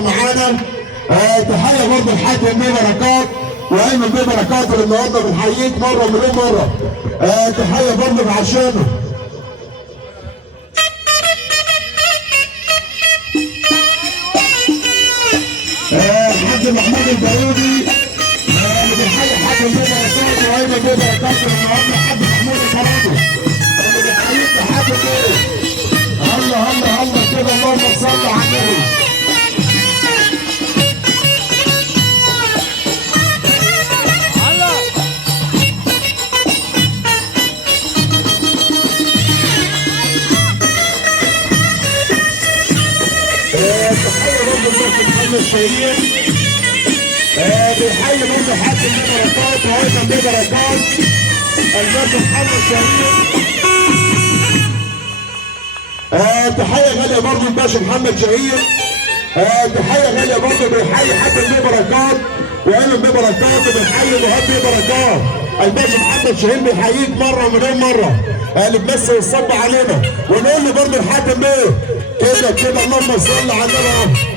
معانا. تحيه برضه لحاتم بيه بركات وايمن بيه بركات اللي النهارده بنحييك مره مليون مره. تحيه برضه عشانه. الحاج محمود البارودي اللي بنحيي حاتم بيه بركات وايمن بيه بركات اللي النهارده الحاج محمود البارودي اللي بنحييك يا حاتم بيه. الله الله الله كده، اللهم صل على النبي. تحية برضه الباشا محمد شهير. بيحيي برضه حاتم بيه بركات وايمن بيه بركات الباشا محمد شهير. تحية غالية برضه الباشا محمد شهير. تحية غالية برضه بيحيي حاتم بيه بركات وايمن بيه بركات وبيحيي مهاب بيه بركات. الباشا محمد شهير بيحييك مرة مليون مرة اللي بيمثل الصب علينا. ونقول له برضه لحاتم بيه كده كده، اللهم صل على النبي.